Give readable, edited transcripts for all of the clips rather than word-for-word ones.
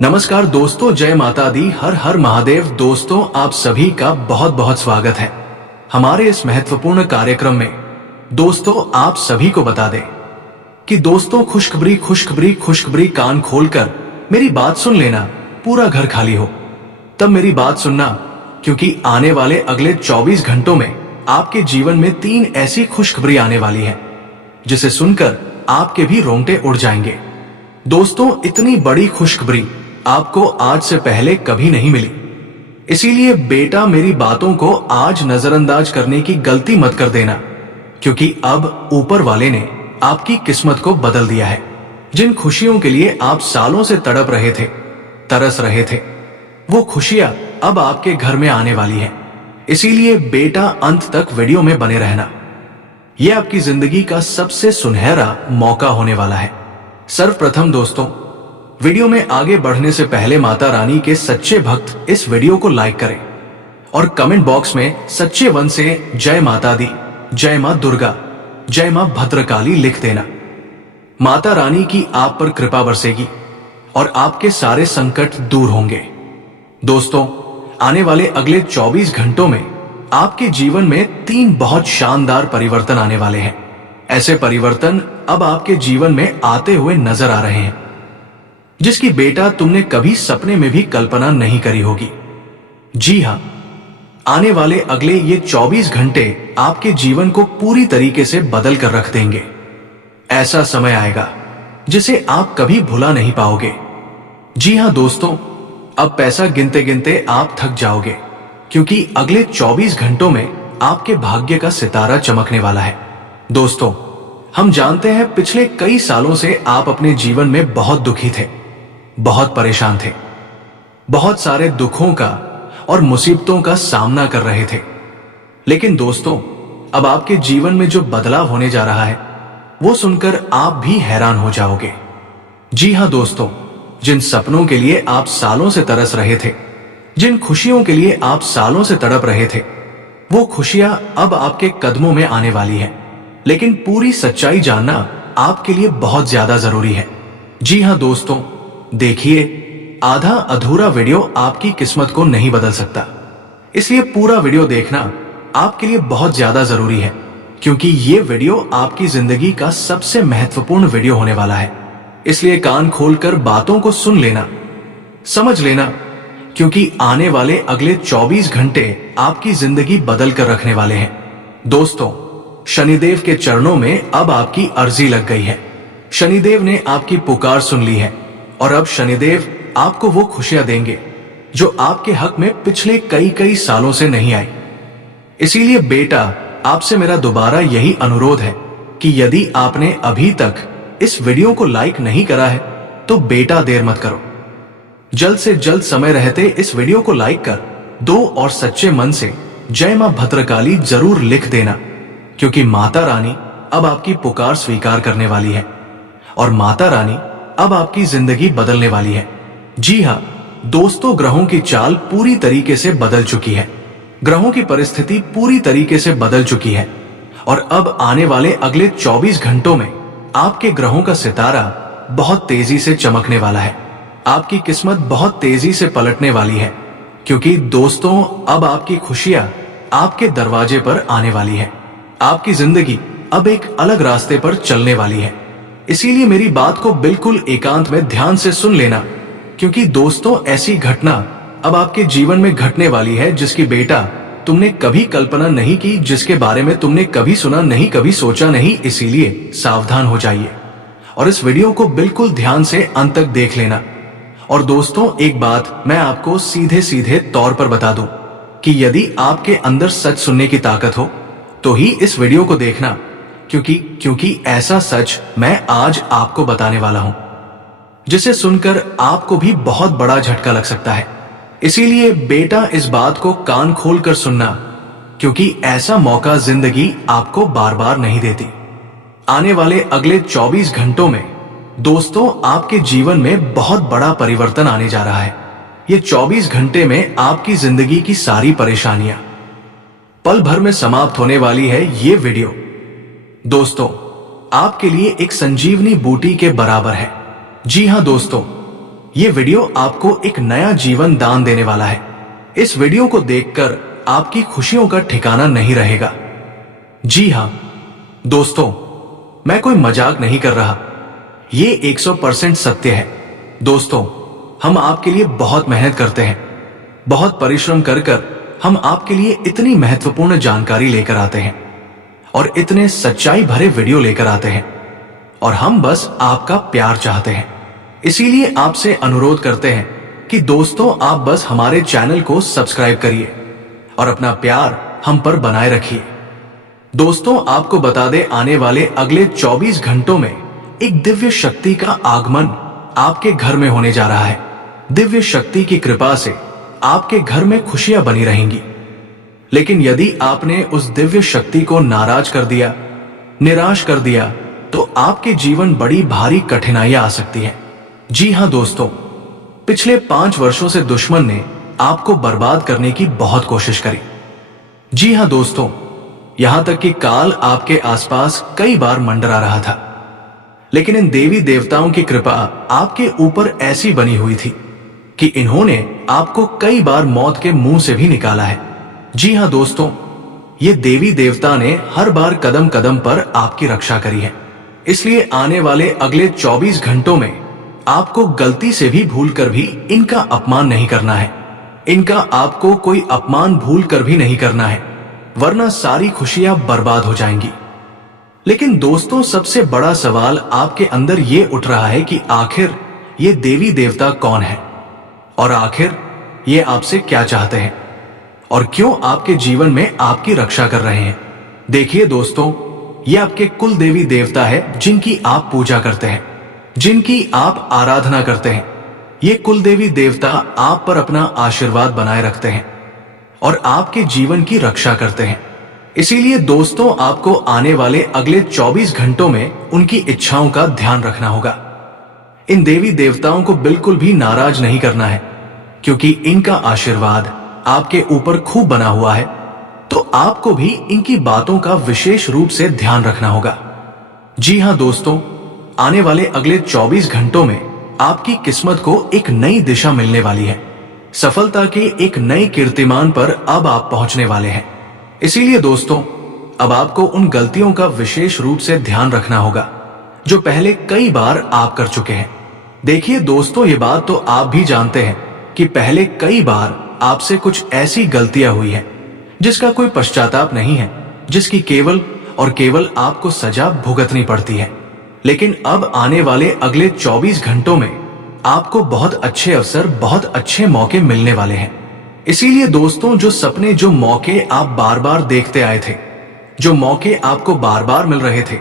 नमस्कार दोस्तों, जय माता दी, हर हर महादेव। दोस्तों, आप सभी का बहुत बहुत स्वागत है हमारे इस महत्वपूर्ण कार्यक्रम में। दोस्तों, आप सभी को बता दें कि दोस्तों खुशखबरी खुशखबरी खुशखबरी, कान खोलकर मेरी बात सुन लेना। पूरा घर खाली हो तब मेरी बात सुनना, क्योंकि आने वाले अगले 24 घंटों में आपके जीवन में 3 ऐसी खुशखबरी आने वाली है जिसे सुनकर आपके भी रोंगटे उड़ जाएंगे। दोस्तों, इतनी बड़ी खुशखबरी आपको आज से पहले कभी नहीं मिली, इसीलिए बेटा मेरी बातों को आज नजरअंदाज करने की गलती मत कर देना, क्योंकि अब ऊपर वाले ने आपकी किस्मत को बदल दिया है। जिन खुशियों के लिए आप सालों से तड़प रहे थे, तरस रहे थे, वो खुशियां अब आपके घर में आने वाली है। इसीलिए बेटा अंत तक वीडियो में बने रहना। यह आपकी जिंदगी का सबसे सुनहरा मौका होने वाला है। सर्वप्रथम दोस्तों, वीडियो में आगे बढ़ने से पहले माता रानी के सच्चे भक्त इस वीडियो को लाइक करें और कमेंट बॉक्स में सच्चे मन से जय माता दी, जय मां दुर्गा, जय मां भद्रकाली लिख देना। माता रानी की आप पर कृपा बरसेगी और आपके सारे संकट दूर होंगे। दोस्तों, आने वाले अगले 24 घंटों में आपके जीवन में 3 बहुत शानदार परिवर्तन आने वाले हैं। ऐसे परिवर्तन अब आपके जीवन में आते हुए नजर आ रहे हैं जिसकी बेटा तुमने कभी सपने में भी कल्पना नहीं करी होगी। जी हां, आने वाले अगले ये 24 घंटे आपके जीवन को पूरी तरीके से बदल कर रख देंगे। ऐसा समय आएगा जिसे आप कभी भुला नहीं पाओगे। जी हां दोस्तों, अब पैसा गिनते गिनते आप थक जाओगे, क्योंकि अगले 24 घंटों में आपके भाग्य का सितारा चमकने वाला है। दोस्तों, हम जानते हैं पिछले कई सालों से आप अपने जीवन में बहुत दुखी थे, बहुत परेशान थे, बहुत सारे दुखों का और मुसीबतों का सामना कर रहे थे। लेकिन दोस्तों, अब आपके जीवन में जो बदलाव होने जा रहा है वो सुनकर आप भी हैरान हो जाओगे। जी हां दोस्तों, जिन सपनों के लिए आप सालों से तरस रहे थे, जिन खुशियों के लिए आप सालों से तड़प रहे थे, वो खुशियां अब आपके कदमों में आने वाली है। लेकिन पूरी सच्चाई जानना आपके लिए बहुत ज्यादा जरूरी है। जी हां दोस्तों, देखिए, आधा अधूरा वीडियो आपकी किस्मत को नहीं बदल सकता, इसलिए पूरा वीडियो देखना आपके लिए बहुत ज्यादा जरूरी है, क्योंकि ये वीडियो आपकी जिंदगी का सबसे महत्वपूर्ण वीडियो होने वाला है। इसलिए कान खोलकर बातों को सुन लेना, समझ लेना, क्योंकि आने वाले अगले 24 घंटे आपकी जिंदगी बदल कर रखने वाले हैं। दोस्तों, शनिदेव के चरणों में अब आपकी अर्जी लग गई है। शनिदेव ने आपकी पुकार सुन ली है और अब शनिदेव आपको वो खुशियां देंगे जो आपके हक में पिछले कई सालों से नहीं आई। इसीलिए बेटा, आपसे मेरा दोबारा यही अनुरोध है कि यदि आपने अभी तक इस वीडियो को लाइक नहीं करा है तो बेटा देर मत करो। जल्द से जल्द समय रहते इस वीडियो को लाइक कर दो और सच्चे मन से जय मां भद्रकाली जरूर लिख देना, क्योंकि माता रानी अब आपकी पुकार स्वीकार करने वाली है और माता रानी अब आपकी जिंदगी बदलने वाली है। जी हां दोस्तों, ग्रहों की चाल पूरी तरीके से बदल चुकी है, ग्रहों की परिस्थिति पूरी तरीके से बदल चुकी है और अब आने वाले अगले 24 घंटों में आपके ग्रहों का सितारा बहुत तेजी से चमकने वाला है। आपकी किस्मत बहुत तेजी से पलटने वाली है, क्योंकि दोस्तों अब आपकी खुशियां आपके दरवाजे पर आने वाली है। आपकी जिंदगी अब एक अलग रास्ते पर चलने वाली है। इसीलिए मेरी बात को बिल्कुल एकांत में ध्यान से सुन लेना, क्योंकि दोस्तों ऐसी घटना अब आपके जीवन में घटने वाली है जिसकी बेटा तुमने कभी कल्पना नहीं की, जिसके बारे में तुमने कभी सुना नहीं, कभी सोचा नहीं। इसीलिए सावधान हो जाइए और इस वीडियो को बिल्कुल ध्यान से अंत तक देख लेना। और दोस्तों, एक बात मैं आपको सीधे सीधे तौर पर बता दूं कि यदि आपके अंदर सच सुनने की ताकत हो तो ही इस वीडियो को देखना, क्योंकि ऐसा सच मैं आज आपको बताने वाला हूं जिसे सुनकर आपको भी बहुत बड़ा झटका लग सकता है। इसीलिए बेटा, इस बात को कान खोलकर सुनना, क्योंकि ऐसा मौका जिंदगी आपको बार बार नहीं देती। आने वाले अगले 24 घंटों में दोस्तों आपके जीवन में बहुत बड़ा परिवर्तन आने जा रहा है। ये 24 घंटे में आपकी जिंदगी की सारी परेशानियां पल भर में समाप्त होने वाली है। ये वीडियो दोस्तों आपके लिए एक संजीवनी बूटी के बराबर है। जी हां दोस्तों, ये वीडियो आपको एक नया जीवन दान देने वाला है। इस वीडियो को देखकर आपकी खुशियों का ठिकाना नहीं रहेगा। जी हां दोस्तों, मैं कोई मजाक नहीं कर रहा, ये 100% सत्य है। दोस्तों, हम आपके लिए बहुत मेहनत करते हैं, बहुत परिश्रम कर हम आपके लिए इतनी महत्वपूर्ण जानकारी लेकर आते हैं और इतने सच्चाई भरे वीडियो लेकर आते हैं, और हम बस आपका प्यार चाहते हैं। इसीलिए आपसे अनुरोध करते हैं कि दोस्तों, आप बस हमारे चैनल को सब्सक्राइब करिए और अपना प्यार हम पर बनाए रखिए। दोस्तों, आपको बता दें, आने वाले अगले 24 घंटों में एक दिव्य शक्ति का आगमन आपके घर में होने जा रहा है। दिव्य शक्ति की कृपा से आपके घर में खुशियां बनी रहेंगी। लेकिन यदि आपने उस दिव्य शक्ति को नाराज कर दिया, निराश कर दिया, तो आपके जीवन बड़ी भारी कठिनाइयां आ सकती हैं। जी हां दोस्तों, पिछले 5 वर्षों से दुश्मन ने आपको बर्बाद करने की बहुत कोशिश करी। जी हां दोस्तों, यहां तक कि काल आपके आसपास कई बार मंडरा रहा था, लेकिन इन देवी देवताओं की कृपा आपके ऊपर ऐसी बनी हुई थी कि इन्होंने आपको कई बार मौत के मुंह से भी निकाला है। जी हां दोस्तों, ये देवी देवता ने हर बार कदम कदम पर आपकी रक्षा करी है। इसलिए आने वाले अगले 24 घंटों में आपको गलती से भी भूल कर भी इनका अपमान नहीं करना है। इनका आपको कोई अपमान भूल कर भी नहीं करना है, वरना सारी खुशियां बर्बाद हो जाएंगी। लेकिन दोस्तों, सबसे बड़ा सवाल आपके अंदर ये उठ रहा है कि आखिर ये देवी देवता कौन है और आखिर ये आपसे क्या चाहते हैं और क्यों आपके जीवन में आपकी रक्षा कर रहे हैं। देखिए दोस्तों, ये आपके कुल देवी देवता है जिनकी आप पूजा करते हैं, जिनकी आप आराधना करते हैं। ये कुल देवी देवता आप पर अपना आशीर्वाद बनाए रखते हैं और आपके जीवन की रक्षा करते हैं। इसीलिए दोस्तों, आपको आने वाले अगले 24 घंटों में उनकी इच्छाओं का ध्यान रखना होगा। इन देवी देवताओं को बिल्कुल भी नाराज नहीं करना है, क्योंकि इनका आशीर्वाद आपके ऊपर खूब बना हुआ है। तो आपको भी इनकी बातों का विशेष रूप से ध्यान रखना होगा। जी हां दोस्तों, आने वाले अगले 24 घंटों में आपकी किस्मत को एक नई दिशा मिलने वाली है। सफलता के एक नए कीर्तिमान पर अब आप पहुंचने वाले हैं। इसीलिए दोस्तों, अब आपको उन गलतियों का विशेष रूप से ध्यान रखना होगा जो पहले कई बार आप कर चुके हैं। देखिए दोस्तों, ये बात तो आप भी जानते हैं कि पहले कई बार आपसे कुछ ऐसी गलतियां हुई हैं जिसका कोई पश्चाताप नहीं है, जिसकी केवल और केवल आपको सजा भुगतनी पड़ती है। लेकिन अब आने वाले अगले 24 घंटों में आपको बहुत अच्छे अवसर, बहुत अच्छे मौके मिलने वाले हैं। इसीलिए दोस्तों, जो सपने, जो मौके आप बार बार देखते आए थे, जो मौके आपको बार बार मिल रहे थे,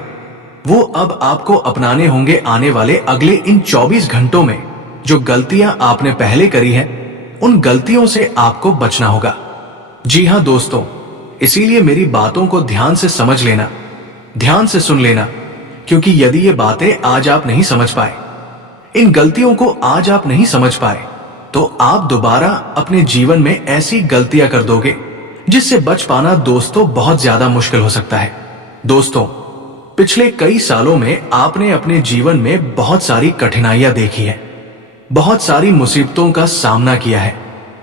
वो अब आपको अपनाने होंगे आने वाले अगले इन 24 घंटों में। जो गलतियां आपने पहले करी हैं, उन गलतियों से आपको बचना होगा। जी हां दोस्तों, इसीलिए मेरी बातों को ध्यान से समझ लेना, ध्यान से सुन लेना, क्योंकि यदि ये बातें आज आप नहीं समझ पाए, इन गलतियों को आज आप नहीं समझ पाए, तो आप दोबारा अपने जीवन में ऐसी गलतियां कर दोगे जिससे बच पाना दोस्तों बहुत ज्यादा मुश्किल हो सकता है। दोस्तों, पिछले कई सालों में आपने अपने जीवन में बहुत सारी कठिनाइयां देखी है, बहुत सारी मुसीबतों का सामना किया है।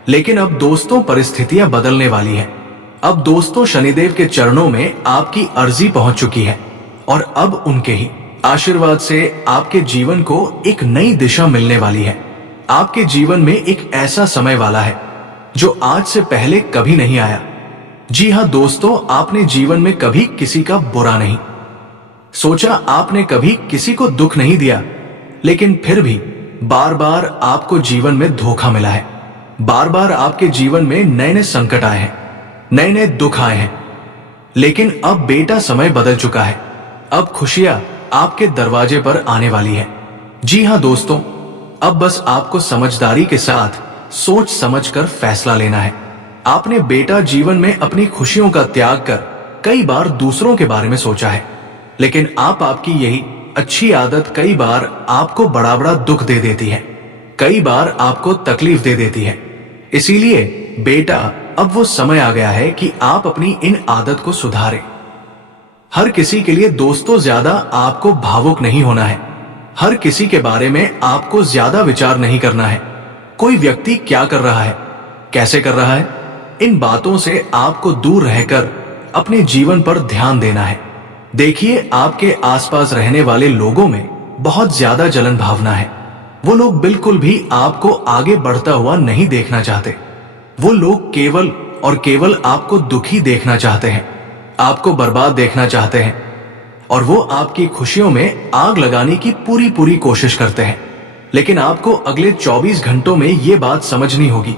लेकिन अब दोस्तों, परिस्थितियां बदलने वाली हैं। अब दोस्तों, शनिदेव के चरणों में आपकी अर्जी पहुंच चुकी है और अब उनके ही आशीर्वाद से आपके जीवन को एक नई दिशा मिलने वाली है। आपके जीवन में एक ऐसा समय वाला है जो आज से पहले कभी नहीं आया। जी हां दोस्तों, आपने जीवन में कभी किसी का बुरा नहीं सोचा, आपने कभी किसी को दुख नहीं दिया, लेकिन फिर भी बार बार आपको जीवन में धोखा मिला है। बार बार आपके जीवन में नए नए संकट आए हैं, नए नए दुख आए हैं। लेकिन अब बेटा, समय बदल चुका है। अब खुशियां आपके दरवाजे पर आने वाली है। जी हां दोस्तों, अब बस आपको समझदारी के साथ सोच समझकर फैसला लेना है। आपने बेटा जीवन में अपनी खुशियों का त्याग कर कई बार दूसरों के बारे में सोचा है, लेकिन आपकी यही अच्छी आदत कई बार आपको बड़ा बड़ा दुख दे देती है, कई बार आपको तकलीफ दे देती है। इसीलिए बेटा, अब वो समय आ गया है कि आप अपनी इन आदत को सुधारें। हर किसी के लिए दोस्तों ज्यादा आपको भावुक नहीं होना है, हर किसी के बारे में आपको ज्यादा विचार नहीं करना है। कोई व्यक्ति क्या कर रहा है, कैसे कर रहा है, इन बातों से आपको दूर रहकर अपने जीवन पर ध्यान देना है। देखिए, आपके आसपास रहने वाले लोगों में बहुत ज्यादा जलन भावना है। वो लोग बिल्कुल भी आपको आगे बढ़ता हुआ नहीं देखना चाहते। वो लोग केवल और केवल आपको दुखी देखना चाहते हैं, आपको बर्बाद देखना चाहते हैं, और वो आपकी खुशियों में आग लगाने की पूरी पूरी कोशिश करते हैं। लेकिन आपको अगले 24 घंटों में ये बात समझनी होगी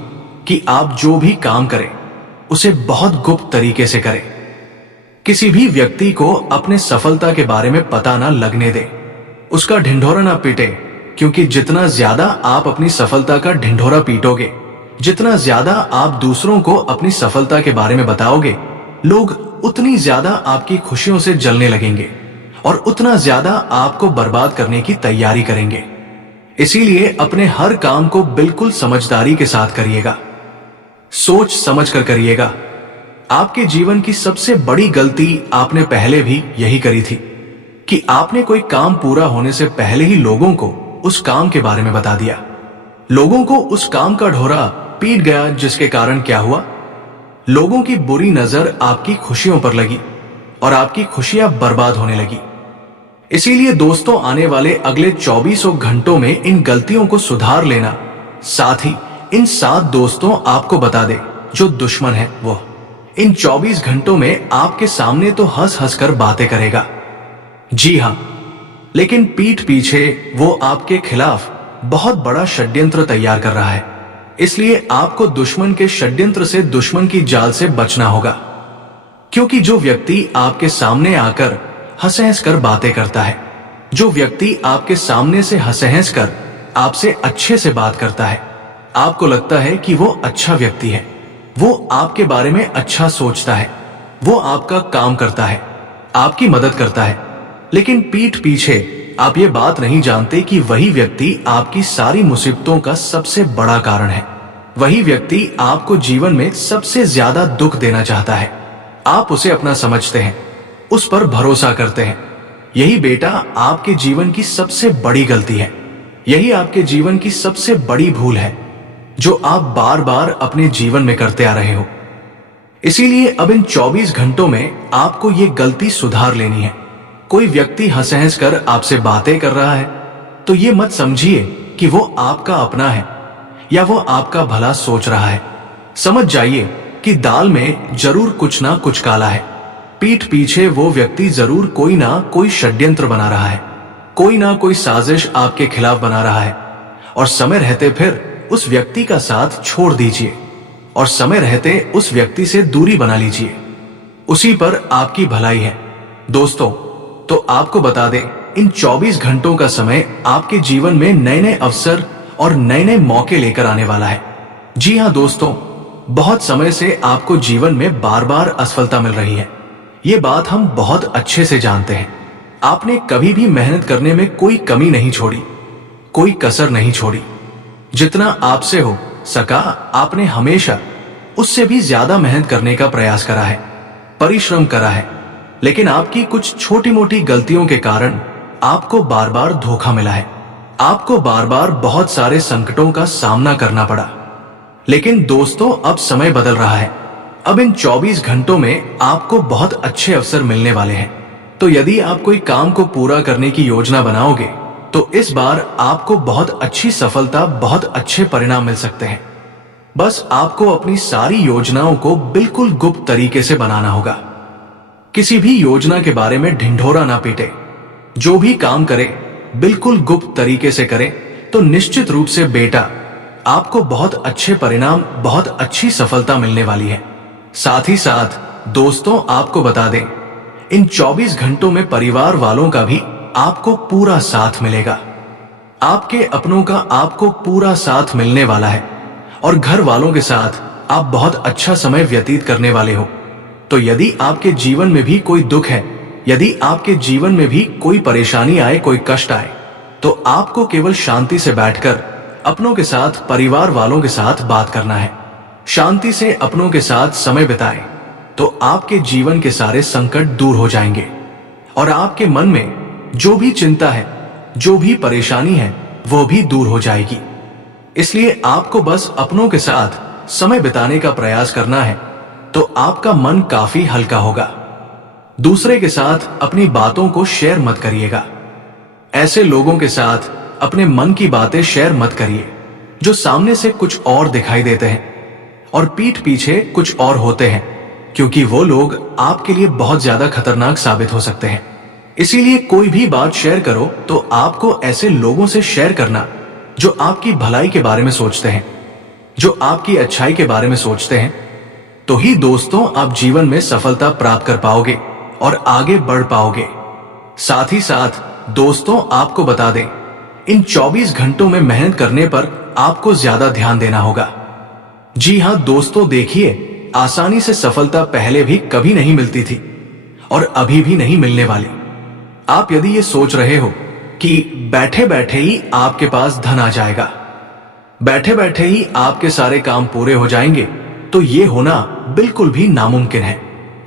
कि आप जो भी काम करें उसे बहुत गुप्त तरीके से करें। किसी भी व्यक्ति को अपने सफलता के बारे में पता ना लगने दे, उसका ढिंढोरा ना पीटे, क्योंकि जितना ज्यादा आप अपनी सफलता का ढिंढोरा पीटोगे, जितना ज्यादा आप दूसरों को अपनी सफलता के बारे में बताओगे, लोग उतनी ज्यादा आपकी खुशियों से जलने लगेंगे और उतना ज्यादा आपको बर्बाद करने की तैयारी करेंगे। इसीलिए अपने हर काम को बिल्कुल समझदारी के साथ करिएगा, सोच समझ कर करिएगा। आपके जीवन की सबसे बड़ी गलती आपने पहले भी यही करी थी कि आपने कोई काम पूरा होने से पहले ही लोगों को उस काम के बारे में बता दिया। लोगों को उस काम का ढोरा पीट गया, जिसके कारण क्या हुआ, लोगों की बुरी नजर आपकी खुशियों पर लगी और आपकी खुशियां बर्बाद होने लगी। इसीलिए दोस्तों, आने वाले अगले 24 घंटों में इन गलतियों को सुधार लेना। साथ ही इन 7 दोस्तों आपको बता दे जो दुश्मन है, वो इन 24 घंटों में आपके सामने तो हंस हंस कर बातें करेगा, जी हां, लेकिन पीठ पीछे वो आपके खिलाफ बहुत बड़ा षड्यंत्र तैयार कर रहा है। इसलिए आपको दुश्मन के षड्यंत्र से, दुश्मन की जाल से बचना होगा। क्योंकि जो व्यक्ति आपके सामने आकर हंस हंस कर बातें करता है, जो व्यक्ति आपके सामने से हंस हंस कर आपसे अच्छे से बात करता है, आपको लगता है कि वो अच्छा व्यक्ति है, वो आपके बारे में अच्छा सोचता है, वो आपका काम करता है, आपकी मदद करता है, लेकिन पीठ पीछे आप ये बात नहीं जानते कि वही व्यक्ति आपकी सारी मुसीबतों का सबसे बड़ा कारण है। वही व्यक्ति आपको जीवन में सबसे ज्यादा दुख देना चाहता है। आप उसे अपना समझते हैं, उस पर भरोसा करते हैं। यही बेटा आपके जीवन की सबसे बड़ी गलती है। यही आपके जीवन की सबसे बड़ी भूल है जो आप बार बार अपने जीवन में करते आ रहे हो। इसीलिए अब इन 24 घंटों में आपको ये गलती सुधार लेनी है। कोई व्यक्ति हंस हंस कर आपसे बातें कर रहा है तो ये मत समझिए कि वो आपका अपना है या वो आपका भला सोच रहा है। समझ जाइए कि दाल में जरूर कुछ ना कुछ काला है। पीठ पीछे वो व्यक्ति जरूर कोई ना कोई षड्यंत्र बना रहा है, कोई ना कोई साजिश आपके खिलाफ बना रहा है। और समय रहते फिर उस व्यक्ति का साथ छोड़ दीजिए और समय रहते उस व्यक्ति से दूरी बना लीजिए। उसी पर आपकी भलाई है। दोस्तों, तो आपको बता दें, इन 24 घंटों का समय आपके जीवन में नए नए अवसर और नए नए मौके लेकर आने वाला है। जी हां दोस्तों, बहुत समय से आपको जीवन में बार बार असफलता मिल रही है। ये बात हम बहुत अच्छे से जानते हैं। आपने कभी भी मेहनत करने में कोई कमी नहीं छोड़ी, कोई कसर नहीं छोड़ी। जितना आपसे हो सका आपने हमेशा उससे भी ज्यादा मेहनत करने का प्रयास करा है, परिश्रम करा है। लेकिन आपकी कुछ छोटी मोटी गलतियों के कारण आपको बार बार धोखा मिला है। आपको बार बार बहुत सारे संकटों का सामना करना पड़ा। लेकिन दोस्तों, अब समय बदल रहा है। अब इन 24 घंटों में आपको बहुत अच्छे अवसर मिलने वाले हैं। तो यदि आप कोई काम को पूरा करने की योजना बनाओगे तो इस बार आपको बहुत अच्छी सफलता, बहुत अच्छे परिणाम मिल सकते हैं। बस आपको अपनी सारी योजनाओं को बिल्कुल गुप्त तरीके से बनाना होगा। किसी भी योजना के बारे में ढिंढोरा ना पीटे। जो भी काम करे बिल्कुल गुप्त तरीके से करें तो निश्चित रूप से बेटा आपको बहुत अच्छे परिणाम, बहुत अच्छी सफलता मिलने वाली है। साथ ही साथ दोस्तों, आपको बता दें, इन 24 घंटों में परिवार वालों का भी आपको पूरा साथ मिलेगा। आपके अपनों का आपको पूरा साथ मिलने वाला है और घर वालों के साथ आप बहुत अच्छा समय व्यतीत करने वाले हो। तो यदि आपके जीवन में भी कोई दुख है, यदि आपके जीवन में भी कोई परेशानी आए, कोई कष्ट आए, तो आपको केवल शांति से बैठकर अपनों के साथ, परिवार वालों के साथ बात करना है। शांति से अपनों के साथ समय बिताएं तो आपके जीवन के सारे संकट दूर हो जाएंगे और आपके मन में जो भी चिंता है जो भी परेशानी है वो भी दूर हो जाएगी। इसलिए आपको बस अपनों के साथ समय बिताने का प्रयास करना है, तो आपका मन काफी हल्का होगा। दूसरे के साथ अपनी बातों को शेयर मत करिएगा। ऐसे लोगों के साथ अपने मन की बातें शेयर मत करिए जो सामने से कुछ और दिखाई देते हैं और पीठ पीछे कुछ और होते हैं, क्योंकि वो लोग आपके लिए बहुत ज्यादा खतरनाक साबित हो सकते हैं। इसीलिए कोई भी बात शेयर करो तो आपको ऐसे लोगों से शेयर करना जो आपकी भलाई के बारे में सोचते हैं, जो आपकी अच्छाई के बारे में सोचते हैं। तो ही दोस्तों आप जीवन में सफलता प्राप्त कर पाओगे और आगे बढ़ पाओगे। साथ ही साथ दोस्तों आपको बता दें, इन 24 घंटों में मेहनत करने पर आपको ज्यादा ध्यान देना होगा। जी हां दोस्तों, देखिए, आसानी से सफलता पहले भी कभी नहीं मिलती थी और अभी भी नहीं मिलने वाली। आप यदि ये सोच रहे हो कि बैठे बैठे ही आपके पास धन आ जाएगा, बैठे बैठे ही आपके सारे काम पूरे हो जाएंगे, तो ये होना बिल्कुल भी नामुमकिन है।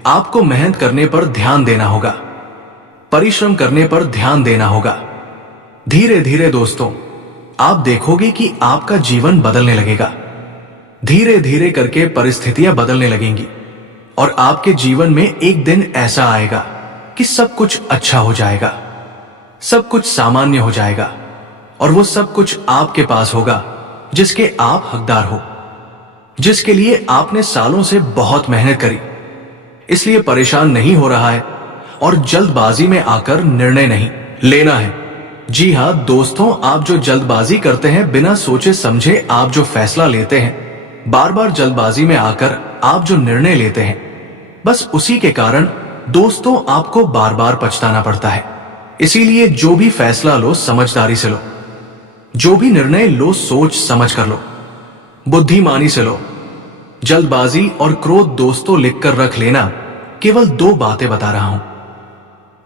आपको मेहनत करने पर ध्यान देना होगा, परिश्रम करने पर ध्यान देना होगा। धीरे धीरे दोस्तों आप देखोगे कि आपका जीवन बदलने लगेगा। धीरे धीरे करके परिस्थितियां बदलने लगेंगी और आपके जीवन में एक दिन ऐसा आएगा कि सब कुछ अच्छा हो जाएगा, सब कुछ सामान्य हो जाएगा और वो सब कुछ आपके पास होगा जिसके आप हकदार हो, जिसके लिए आपने सालों से बहुत मेहनत करी। इसलिए परेशान नहीं हो रहा है और जल्दबाजी में आकर निर्णय नहीं लेना है। जी हां दोस्तों, आप जो जल्दबाजी करते हैं, बिना सोचे समझे आप जो फैसला लेते हैं, बार बार जल्दबाजी में आकर आप जो निर्णय लेते हैं, बस उसी के कारण दोस्तों आपको बार बार पछताना पड़ता है। इसीलिए जो भी फैसला लो समझदारी से लो, जो भी निर्णय लो सोच समझ कर लो, बुद्धिमानी से लो। जल्दबाजी और क्रोध दोस्तों लिखकर रख लेना। केवल 2 बातें बता रहा हूं,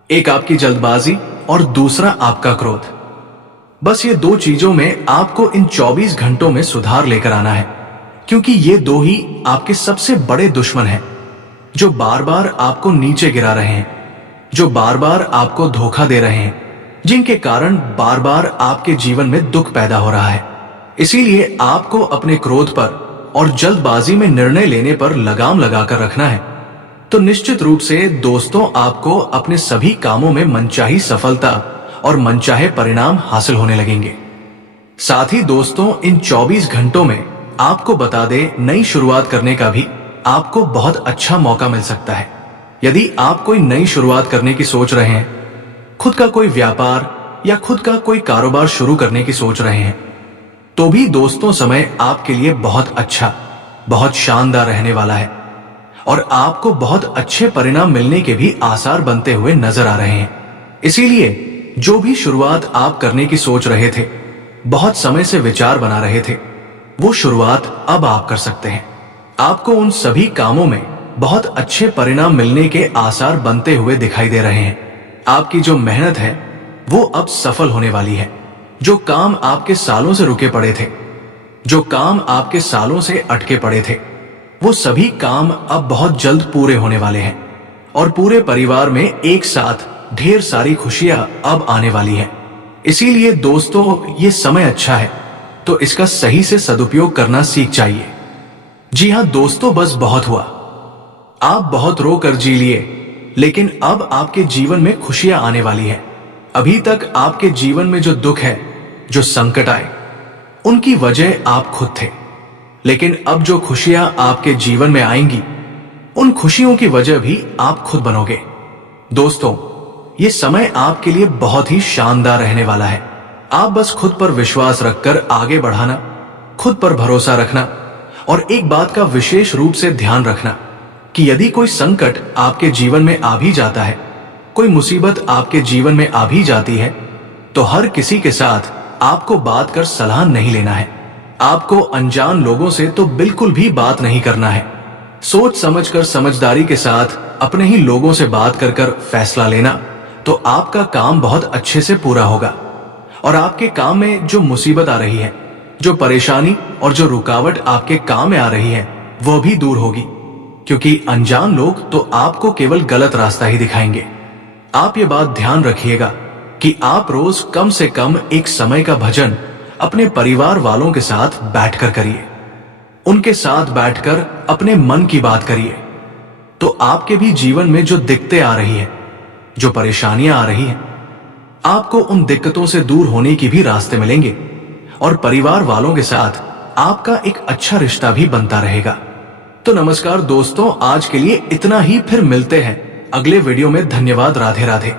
एक आपकी जल्दबाजी और दूसरा आपका क्रोध। बस ये 2 चीजों में आपको इन 24 घंटों में सुधार लेकर आना है, क्योंकि ये 2 ही आपके सबसे बड़े दुश्मन हैं, जो बार बार आपको नीचे गिरा रहे हैं, जो बार बार आपको धोखा दे रहे हैं, जिनके कारण बार बार आपके जीवन में दुख पैदा हो रहा है। इसीलिए आपको अपने क्रोध पर और जल्दबाजी में निर्णय लेने पर लगाम लगाकर रखना है। तो निश्चित रूप से दोस्तों आपको अपने सभी कामों में मनचाही सफलता और मनचाहे परिणाम हासिल होने लगेंगे। साथ ही दोस्तों इन 24 घंटों में आपको बता दे, नई शुरुआत करने का भी आपको बहुत अच्छा मौका मिल सकता है। यदि आप कोई नई शुरुआत करने की सोच रहे हैं, खुद का कोई व्यापार या खुद का कोई कारोबार शुरू करने की सोच रहे हैं, तो भी दोस्तों समय आपके लिए बहुत अच्छा, बहुत शानदार रहने वाला है और आपको बहुत अच्छे परिणाम मिलने के भी आसार बनते हुए नजर आ रहे हैं। इसीलिए जो भी शुरुआत आप करने की सोच रहे थे, बहुत समय से विचार बना रहे थे, वो शुरुआत अब आप कर सकते हैं। आपको उन सभी कामों में बहुत अच्छे परिणाम मिलने के आसार बनते हुए दिखाई दे रहे हैं। आपकी जो मेहनत है वो अब सफल होने वाली है। जो काम आपके सालों से रुके पड़े थे, जो काम आपके सालों से अटके पड़े थे, वो सभी काम अब बहुत जल्द पूरे होने वाले हैं और पूरे परिवार में एक साथ ढेर सारी खुशियां अब आने वाली हैं। इसीलिए दोस्तों ये समय अच्छा है, तो इसका सही से सदुपयोग करना सीख जाइए। जी हां दोस्तों, बस बहुत हुआ। आप बहुत रो कर जी लिए, लेकिन अब आपके जीवन में खुशियां आने वाली हैं। अभी तक आपके जीवन में जो दुख है, जो संकट आए, उनकी वजह आप खुद थे। लेकिन अब जो खुशियां आपके जीवन में आएंगी, उन खुशियों की वजह भी आप खुद बनोगे। दोस्तों ये समय आपके लिए बहुत ही शानदार रहने वाला है। आप बस खुद पर विश्वास रखकर आगे बढ़ाना, खुद पर भरोसा रखना और एक बात का विशेष रूप से ध्यान रखना कि यदि कोई संकट आपके जीवन में आ भी जाता है, कोई मुसीबत आपके जीवन में आ भी जाती है, तो हर किसी के साथ आपको बात कर सलाह नहीं लेना है। आपको अनजान लोगों से तो बिल्कुल भी बात नहीं करना है। सोच समझकर समझदारी के साथ अपने ही लोगों से बात कर फैसला लेना, तो आपका काम बहुत अच्छे से पूरा होगा और आपके काम में जो मुसीबत आ रही है, जो परेशानी और जो रुकावट आपके काम में आ रही है, वह भी दूर होगी, क्योंकि अनजान लोग तो आपको केवल गलत रास्ता ही दिखाएंगे। आप ये बात ध्यान रखिएगा कि आप रोज कम से कम एक समय का भजन अपने परिवार वालों के साथ बैठकर करिए। उनके साथ बैठकर अपने मन की बात करिए, तो आपके भी जीवन में जो दिक्कतें आ रही हैं, जो परेशानियां आ रही हैं, आपको उन दिक्कतों से दूर होने की भी रास्ते मिलेंगे और परिवार वालों के साथ आपका एक अच्छा रिश्ता भी बनता रहेगा। तो नमस्कार दोस्तों, आज के लिए इतना ही। फिर मिलते हैं अगले वीडियो में। धन्यवाद। राधे राधे।